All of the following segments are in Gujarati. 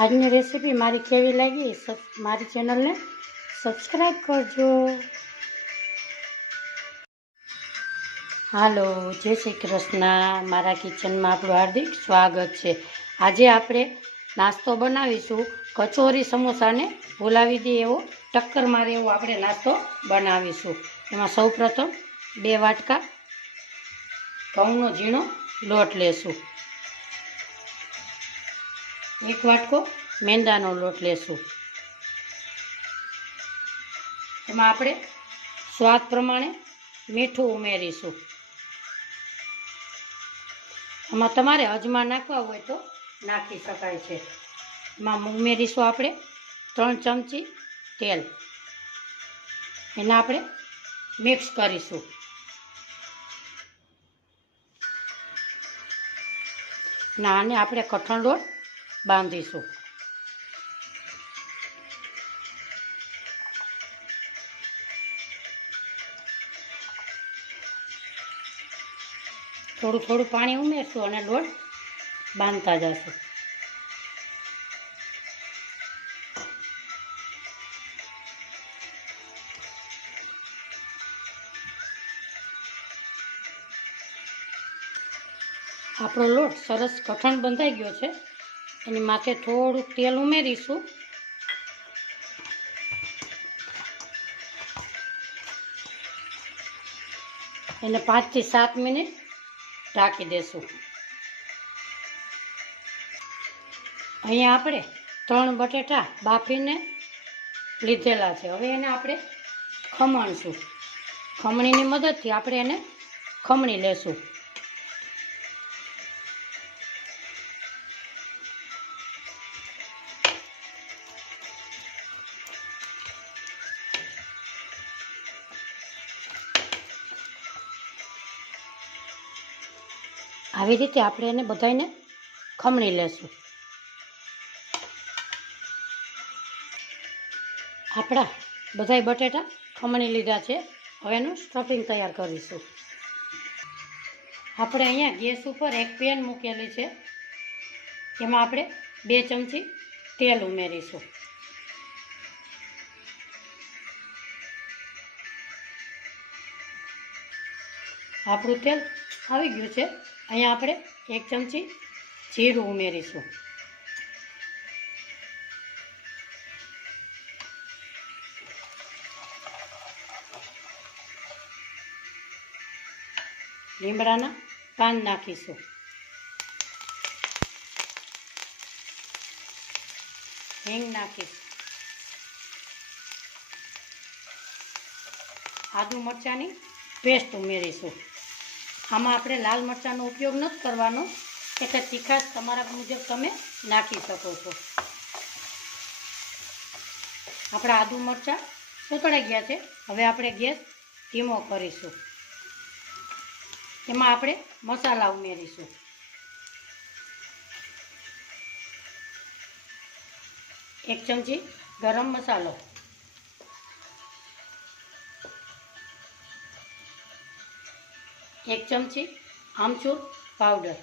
આજની રેસીપી મારી કેવી લાગી? મારી ચેનલને સબસ્ક્રાઈબ કરજો. હાલો, જય શ્રી કૃષ્ણ. મારા કિચનમાં આપણું હાર્દિક સ્વાગત છે. આજે આપણે નાસ્તો બનાવીશું. કચોરી સમોસાને ભૂલાવી દે એવો ટક્કર મારે એવો આપણે નાસ્તો બનાવીશું. એમાં સૌપ્રથમ બે વાટકા ઘઉંનો ઝીણો લોટ લેશું. એક વાટકો મેંદાનો લોટ લેશું. એમાં આપણે સ્વાદ પ્રમાણે મીઠું ઉમેરીશું. એમાં તમારે અજમા નાખવા હોય તો નાખી શકાય છે. એમાં ઉમેરીશું આપણે ત્રણ ચમચી તેલ. એને આપણે મિક્સ કરીશું. ના, આને આપણે કઠણ લોટ બાંધીશું. થોડું થોડું પાણી ઉમેરશું અને લોટ બાંધતા જશું. આપણો લોટ સરસ કઠણ બંધાઈ ગયો છે. એની માથે થોડુંક તેલ ઉમેરીશું. એને પાંચથી સાત મિનિટ ઢાંકી દેશું. અહીંયા આપણે ત્રણ બટેટા બાફીને લીધેલા છે. હવે એને આપણે ખમણશું. ખમણીની મદદથી આપણે એને ખમણી લેશું. આવી રીતે આપણે એને બધાને ખમણી લેશું. આપણા બધાય બટેટા ખમણી લીધા છે. હવે એનું સ્ટફિંગ તૈયાર કરીશું. આપણે અહીંયા ગેસ ઉપર એક પેન મૂકેલી છે. એમાં આપણે બે ચમચી તેલ ઉમેરીશું. આપણું તેલ આવી ગયું છે. અહીંયા આપણે એક ચમચી જીરું ઉમેરીશું. લીમડાના પાન નાખીશું. હિંગ નાખીશું. આદુ મરચાંની પેસ્ટ ઉમેરીશું. આમાં આપણે લાલ મરચાંનો ઉપયોગ નથી કરવાનો. એટલે તીખાશ તમારા મુજબ તમે નાખી શકો છો. આપણા આદુ મરચાં ઉતળી ગયા છે. હવે આપણે ગેસ ધીમો કરીશું. એમાં આપણે મસાલા ઉમેરીશું. એક ચમચી ગરમ મસાલો. એક ચમચી આમચૂર પાવડર.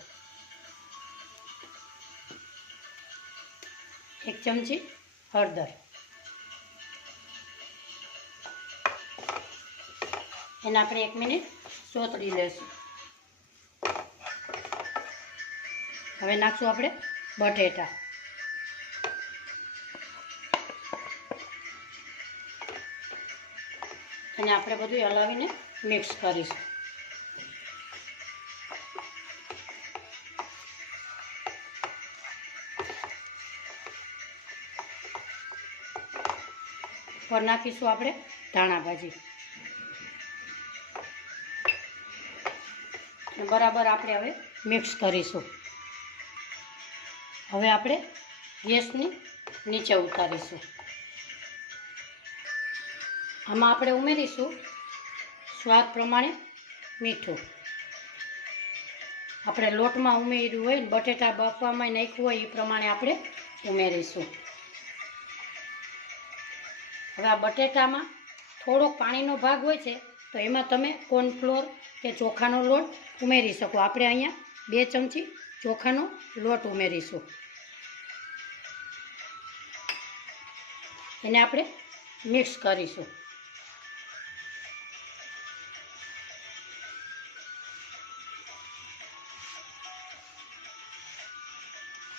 એક ચમચી હળદર. એને આપણે એક મિનિટ સોતળી લેશું. હવે નાખશું આપણે બટેટા. અને આપણે બધું હલાવીને મિક્સ કરીશું. પર નાખીશું આપણે ધાણા ભાજી. બરાબર આપણે હવે મિક્સ કરીશું. હવે આપણે ગેસની નીચે ઉતારીશું. આમાં આપણે ઉમેરીશું સ્વાદ પ્રમાણે મીઠું. આપણે લોટમાં ઉમેર્યું હોય ને, બટેટા બાફવામાં નાખ્યું હોય એ પ્રમાણે આપણે ઉમેરીશું. હવે આ બટેટામાં થોડોક પાણીનો ભાગ હોય છે, તો એમાં તમે કોર્નફ્લોર કે ચોખાનો લોટ ઉમેરી શકો. આપણે અહીંયા બે ચમચી ચોખાનો લોટ ઉમેરીશું. એને આપણે મિક્સ કરીશું.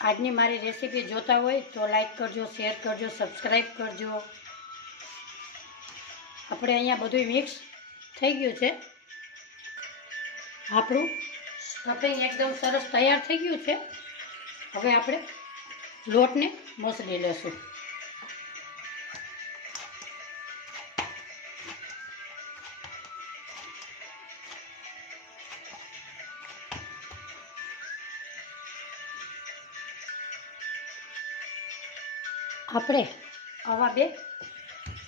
આજની મારી રેસીપી જોતા હોય તો લાઈક કરજો, શેર કરજો, સબસ્ક્રાઈબ કરજો. આપણે અહીંયા બધું મિક્સ થઈ ગયું છે. આપણું સ્ટફિંગ એકદમ સરસ તૈયાર થઈ ગયું છે. હવે આપણે લોટને મસળી લેશું. આપણે આવા બે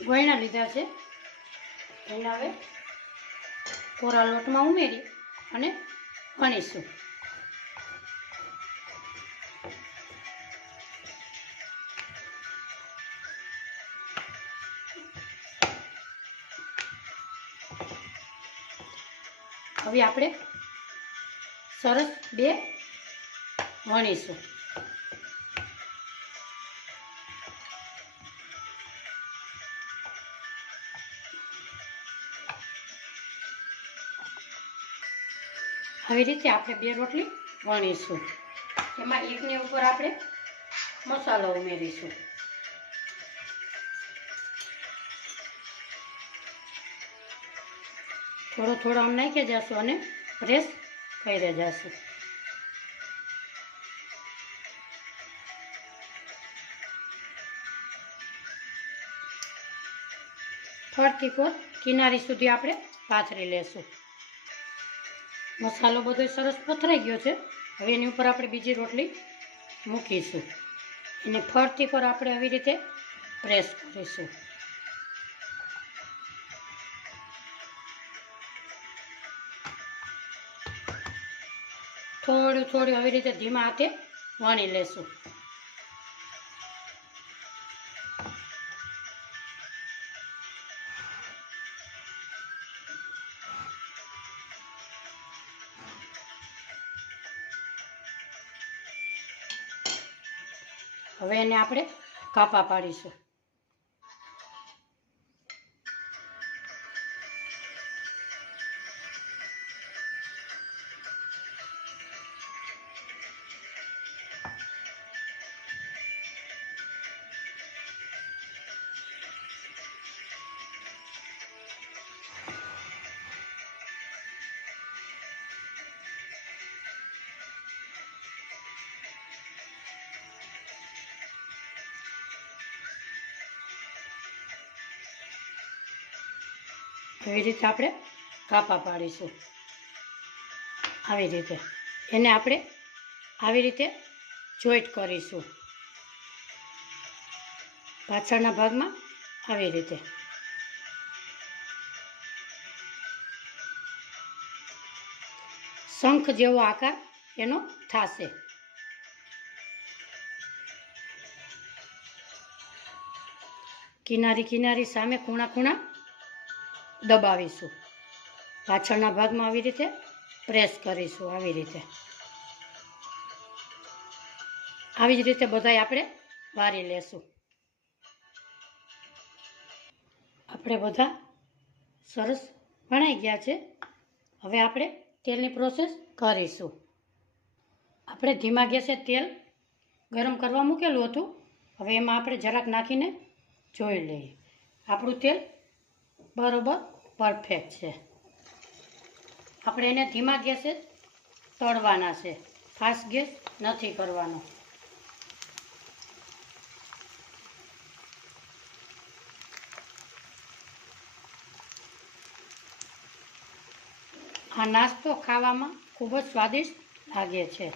ગોયણા લીધા છે. એને હવે કોરા લોટમાં ઉમેરી અને વણીશું હવે આપણે સરસ બે વણીશું આવી રીતે આપણે બે રોટલી વણીશું. એમાં એકની ઉપર આપણે મસાલો ઉમેરીશું. થોડો થોડો આમ નાખી જશું અને પ્રેસ કરી જશું. ફરતી કોર કિનારી સુધી આપણે પાથરી લેશું. મસાલો બધો સરસ પથરાઈ ગયો છે. હવે એની ઉપર આપણે બીજી રોટલી મૂકીશું. એને ફરતી પર આપણે આવી રીતે પ્રેસ કરીશું. થોડું થોડું આવી રીતે ધીમા હાથે વણી લેશું. હવે એને આપણે કાપા પાડીશું. એવી રીતે આપણે કાપા પાડીશું. આવી રીતે. એને આપણે આવી રીતે જોઈન્ટ કરીશું. પાછળના ભાગમાં આવી રીતે. શંખ જેવો આકાર એનો થશે. કિનારી કિનારી સામે ખૂણા ખૂણા દબાવીશું. પાછળના ભાગમાં આવી રીતે પ્રેસ કરીશું આવી રીતે. આવી જ રીતે બધાય આપણે વારી લેશું. આપણે બધા સરસ વણાઈ ગયા છે. હવે આપણે તેલની પ્રોસેસ કરીશું. આપણે ધીમા ગેસે તેલ ગરમ કરવા મૂકેલું હતું. હવે એમાં આપણે જરાક નાખીને જોઈ લઈએ. આપણું તેલ બરોબર? પરફેક્ટ છે. આપણે એને ધીમા ગેસે તળવાના છે. ફાસ્ટ ગેસ નથી કરવાનો. આ નાસ્તો ખાવામાં ખૂબ જ સ્વાદિષ્ટ લાગે છે.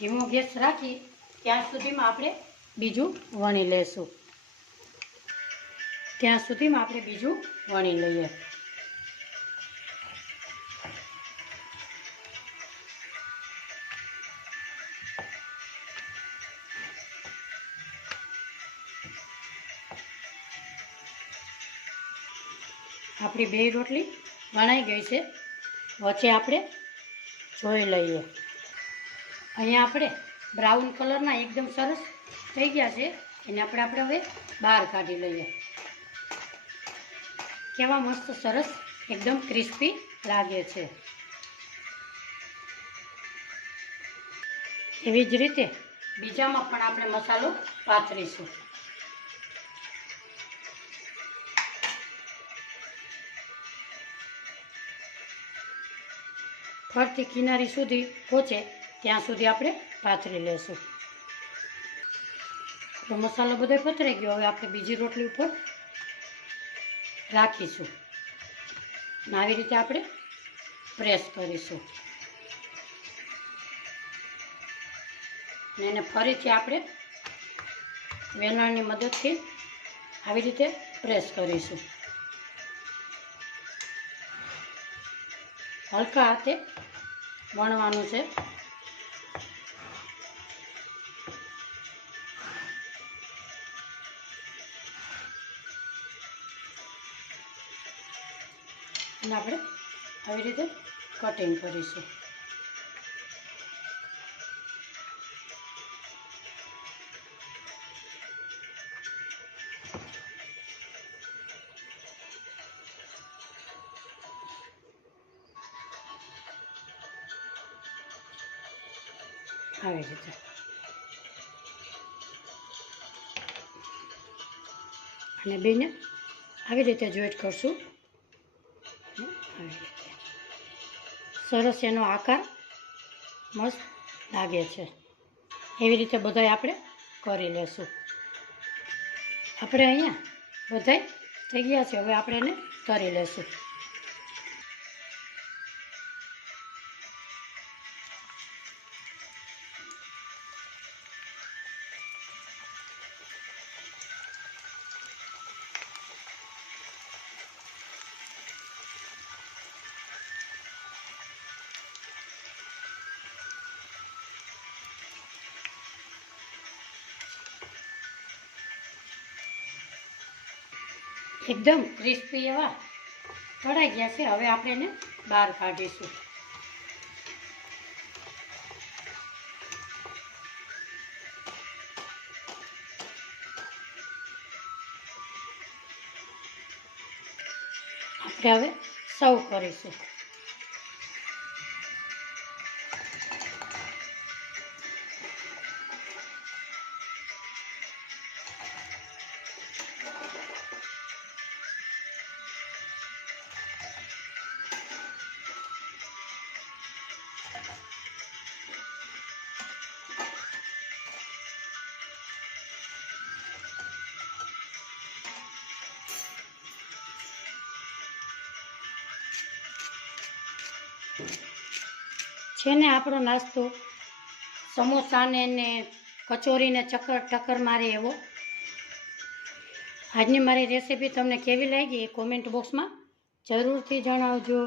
ધીમો ગેસ રાખી, ત્યાં સુધીમાં આપણે બીજું વણી લેશું. ત્યાં સુધીમાં આપણે બીજું વણી લઈએ. આપણી બે રોટલી વણાઈ ગઈ છે. વચ્ચે આપણે જોઈ લઈએ. અહીંયા આપણે બ્રાઉન કલરના એકદમ સરસ થઈ ગયા છે. એને આપણે આપણે હવે બહાર કાઢી લઈએ. કેવા મસ્ત સરસ એકદમ ક્રિસ્પી લાગે છે. એવી જ રીતે બીજામાં પણ આપણે મસાલો પાથરીશું. ફરતી કિનારી સુધી પહોંચે ત્યાં સુધી આપણે પાથરી લેશું. તો મસાલો બધો પથરાઈ ગયો. હવે આપણે બીજી રોટલી ઉપર રાખીશું. આવી રીતે આપણે પ્રેસ કરીશું. અને એને ફરીથી આપણે વેલણની મદદથી આવી રીતે પ્રેસ કરીશું. હલકા હાથે વણવાનું છે. અને આપણે આવી રીતે કટિંગ કરીશું. આવી રીતે. અને બેને આવી રીતે જોઈન્ટ કરશું. સરસ એનો આકાર મસ્ત લાગે છે. એવી રીતે બધાય આપણે કરી લેશું. આપણે અહીંયા બધાય થઈ ગયા છે. હવે આપણે એને કરી લેશું. એકદમ ક્રિસ્પી એવા કઢાઈ ગયા છે. હવે આપણે એને બહાર કાઢીશું. આપણે હવે સર્વ કરીશું. છે ને આપણો નાસ્તો સમોસાને ને કચોરીને ચક્કર ટક્કર મારે એવો. આજની મારી રેસીપી તમને કેવી લાગી એ કોમેન્ટ બોક્સમાં જરૂરથી જણાવજો.